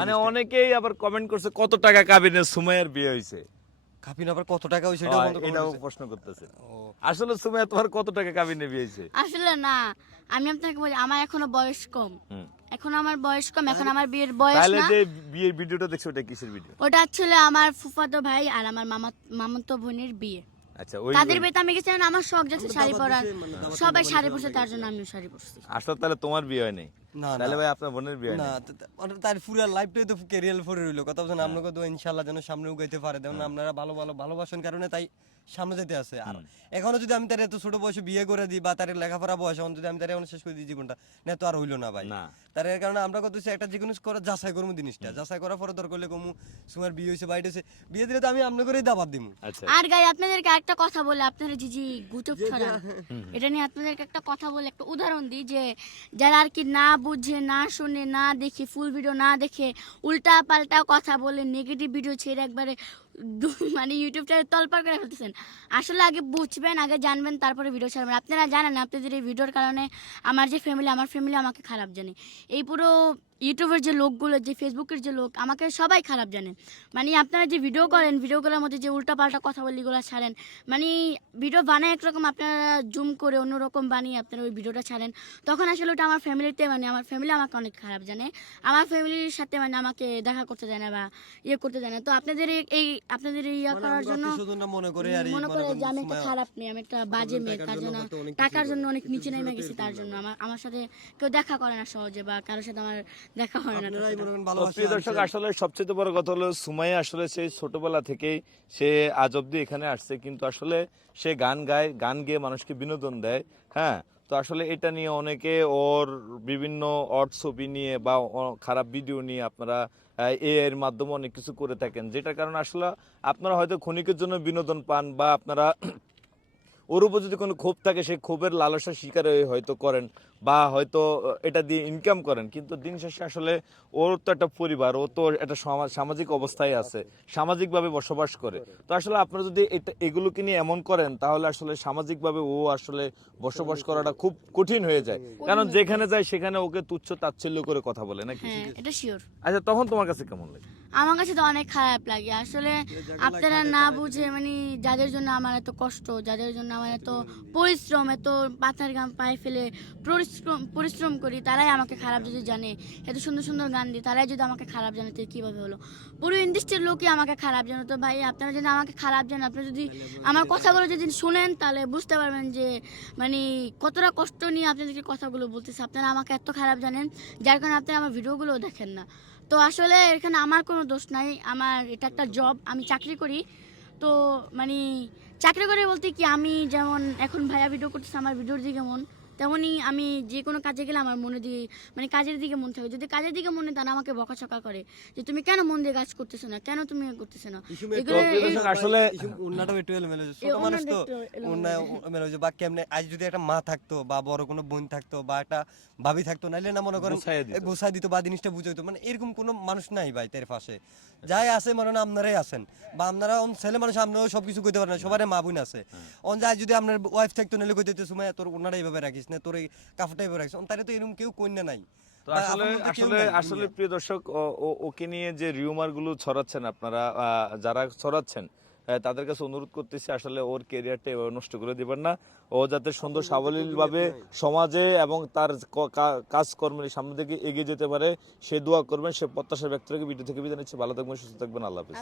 মানে অনেকেই আবার কমেন্ট করছে কত টাকা কাবিনের সুমাইয়ার বিয়ে হয়েছে? কাপিন আবার কত টাকা হয়েছে এটাও বন্ধ এটাও প্রশ্ন করতেছে। আসলে সুমাইয়া তোমার কত টাকা কাবিনে বিয়ে হয়েছে? আসলে না আমি আপনাকে বলি আমার এখনও বয়স কম। এখন আমার বয়স কম এখন আমার বিয়ের বয়স তাহলে না। যে বিয়ের ভিডিওটা দেখছ ওটা কিসের ভিডিও? ওটা ছিল আমার ফুফাতো ভাই আর আমার মামা মামাতো বোনের বিয়ে। আচ্ছা ওই তাদের বিয়েতে আমি গেছিলাম আমার শখ যাচ্ছে শাড়ি পরার। সবাই শাড়ি পরছে তার জন্য আমিও শাড়ি পরছি। আসলে তাহলে তোমার বিয়ে হয়নি? না তাহলে ভাই আপনার বোনের বিয়ে না তার পুরো লাইফটাই তো ক্যারিয়ার ফরে রইল। কথা বলছেন আপনাকে তো ইনশাল্লাহ যেন সামনে উগাইতে পারে। যেমন আপনারা ভালো ভালো ভালোবাসার কারণে তাই সামনে যেতে আছে। আর এখনও যদি আমি তার এত ছোট বয়সে বিয়ে করে দিই বা তার লেখাপড়া বয়স এখন যদি আমি তার এখন শেষ করে দিই জীবনটা না তো আর হইল না ভাই। তার এর কারণে আমরা কত একটা যে কোনো করা যাচাই করব জিনিসটা। যাচাই করার পরে দরকার হলে কমু তোমার বিয়ে হয়েছে বাইরে হয়েছে বিয়ে দিলে তো আমি আপনার করেই দাবাত দিমু। আচ্ছা। আর গাই আপনাদেরকে একটা কথা বলে আপনারা জিজি গুজব ছড়ান এটা নিয়ে আপনাদেরকে একটা কথা বলে একটা উদাহরণ দিই যে যারা আর কি না বুঝে না শুনে না দেখে ফুল ভিডিও না দেখে উল্টা পাল্টা কথা বলে নেগেটিভ ভিডিও ছেড়ে একবারে মানে ইউটিউবটা তলপার করে ফেলতেছেন। আসলে আগে বুঝবেন, আগে জানবেন, তারপরে ভিডিও ছাড়বেন। আপনারা জানেন আপনাদের এই ভিডিওর কারণে আমার যে ফ্যামিলি আমার ফ্যামিলি আমাকে খারাপ জানে। এই পুরো ইউটিউবের যে লোকগুলো যে ফেসবুকের যে লোক আমাকে সবাই খারাপ জানে। মানে আপনারা যে ভিডিও করেন ভিডিওগুলোর মধ্যে যে উল্টাপাল্টা কথা বলি এগুলো ছাড়েন মানে ভিডিও বানায় একরকম আপনারা জুম করে অন্যরকম বানিয়ে আপনারা ওই ভিডিওটা ছাড়েন তখন আসলে ওটা আমার ফ্যামিলিতে মানে আমার ফ্যামিলি আমাকে অনেক খারাপ জানে। আমার ফ্যামিলির সাথে মানে আমাকে দেখা করতে দেয় না বা ইয়ে করতে দেয় না। তো আপনাদের এই- এই আপনাদের ইয়ে করার জন্য মনে করে যে আমি একটা খারাপ মেয়ে আমি একটা বাজে মেয়ে তার জন্য টাকার জন্য অনেক নিচে নেমে গেছি তার জন্য। আমার আমার সাথে কেউ দেখা করে না সহজে বা কারোর সাথে আমার দেখা হয় না প্রিয় দর্শক আসলে সবচেয়ে বড় কথা হলো সুমাইয়া আসলে সেই ছোটবেলা থেকেই সে আজ অব্দি এখানে আসছে কিন্তু আসলে সে গান গায় গান গেয়ে মানুষকে বিনোদন দেয় হ্যাঁ? তো আসলে এটা নিয়ে অনেকে ওর বিভিন্ন অড ছবি নিয়ে বা খারাপ ভিডিও নিয়ে আপনারা এ এর মাধ্যমে অনেক কিছু করে থাকেন যেটার কারণে আসলে আপনারা হয়তো ক্ষণিকের জন্য বিনোদন পান বা আপনারা ওর উপর যদি কোনো ক্ষোভ থাকে সেই ক্ষোভের লালসা শিকার হয়তো করেন বা হয়তো এটা দিয়ে ইনকাম করেন। কিন্তু দিন শেষে আসলে ওর তো একটা পরিবার ও তো একটা সমাজ- সামাজিক অবস্থায় আছে সামাজিকভাবে বসবাস করে। তো আসলে আপনারা যদি এটা এগুলোকে নিয়ে এমন করেন তাহলে আসলে সামাজিকভাবে ও আসলে বসবাস করাটা খুব কঠিন হয়ে যায়। কারণ যেখানে যায় সেখানে ওকে তুচ্ছ তাচ্ছিল্য করে কথা বলে নাকি? হ্যাঁ এটা শিওর আচ্ছা তখন তোমার কাছে কেমন লাগে? আমার কাছে তো অনেক খারাপ লাগে। আসলে আপনারা না বুঝে মানে যাদের জন্য আমার এত কষ্ট, যাদের জন্য আমার এত পরিশ্রম, এত পাথার গাম পায়ে ফেলে পরিশ্রম পরিশ্রম করি, তারাই আমাকে খারাপ যদি জানে, এত সুন্দর সুন্দর গান দিই তারাই যদি আমাকে খারাপ জানে, তো কীভাবে হলো? পুরো ইন্ডাস্ট্রির লোকই আমাকে খারাপ জানো। তো ভাই, আপনারা যদি আমাকে খারাপ জানেন আপনি যদি আমার কথাগুলো যদি শোনেন, তাহলে বুঝতে পারবেন যে মানে কতটা কষ্ট নিয়ে আপনাদেরকে কথাগুলো বলতেছে। আপনারা আমাকে এত খারাপ জানেন, যার কারণে আপনারা আমার ভিডিওগুলো দেখেন না। তো আসলে এখানে আমার কোনো দোষ নাই। আমার এটা একটা জব আমি চাকরি করি। তো মানে চাকরি করে বলতে কি, আমি যেমন এখন ভাইয়া ভিডিও করতেছে, আমার ভিডিওর দিকে মন। তেমনই আমি যে কোনো কাজে গেলে আমার মনে দিয়ে মানে কাজের দিকে মন থাকে। যদি কাজের দিকে মনে তারা আমাকে বকাছকা করে যে তুমি কেন মন দিয়ে কাজ করতেছো না? কেন তুমি করতেছো না? আসলে- ছোট মানুষ তো হয়েছে। বা কেমনে আজ যদি একটা মা থাকতো বা বড় কোনো বোন থাকতো বা একটা ভাবি থাকতো নাইলে না মনে করেন গুছাইয়া দিত। গুছাই দিত বা জিনিসটা বুঝাইতো। মানে এরকম কোনো মানুষ নাই ভাই তার পাশে। যাই আছে মনে হয় আপনারাই আছেন। বা আপনারা অন ছেলে মানুষ আপনারাও সবকিছু কইতে পারেন না সবার মা বোন আছে। অন যায় যদি আপনার ওয়াইফ থাকতো নাইলে কইতে তোর উন্নাটা এইভাবে রাখিস না তোর এই তো এরকম কেউ কন্যা নাই। তো আসলে আসলে আসলে প্রিয় দর্শক ওকে নিয়ে যে রিউমারগুলো ছড়াচ্ছেন আপনারা যারা ছড়াচ্ছেন তাদের কাছে অনুরোধ করতেছি আসলে ওর কেরিয়ারটা এভাবে নষ্ট করে দিবেন না। ও যাতে সুন্দর সাবলীল ভাবে সমাজে এবং তার কাজকর্মের সামনে থেকে এগিয়ে যেতে পারে সে দোয়া করবেন সে প্রত্যাশা ব্যক্ত রেখে ভিডিও থেকে বিদায় নিচ্ছে। ভালো থাকবেন সুস্থ থাকবেন। আল্লাহ হাফিজ।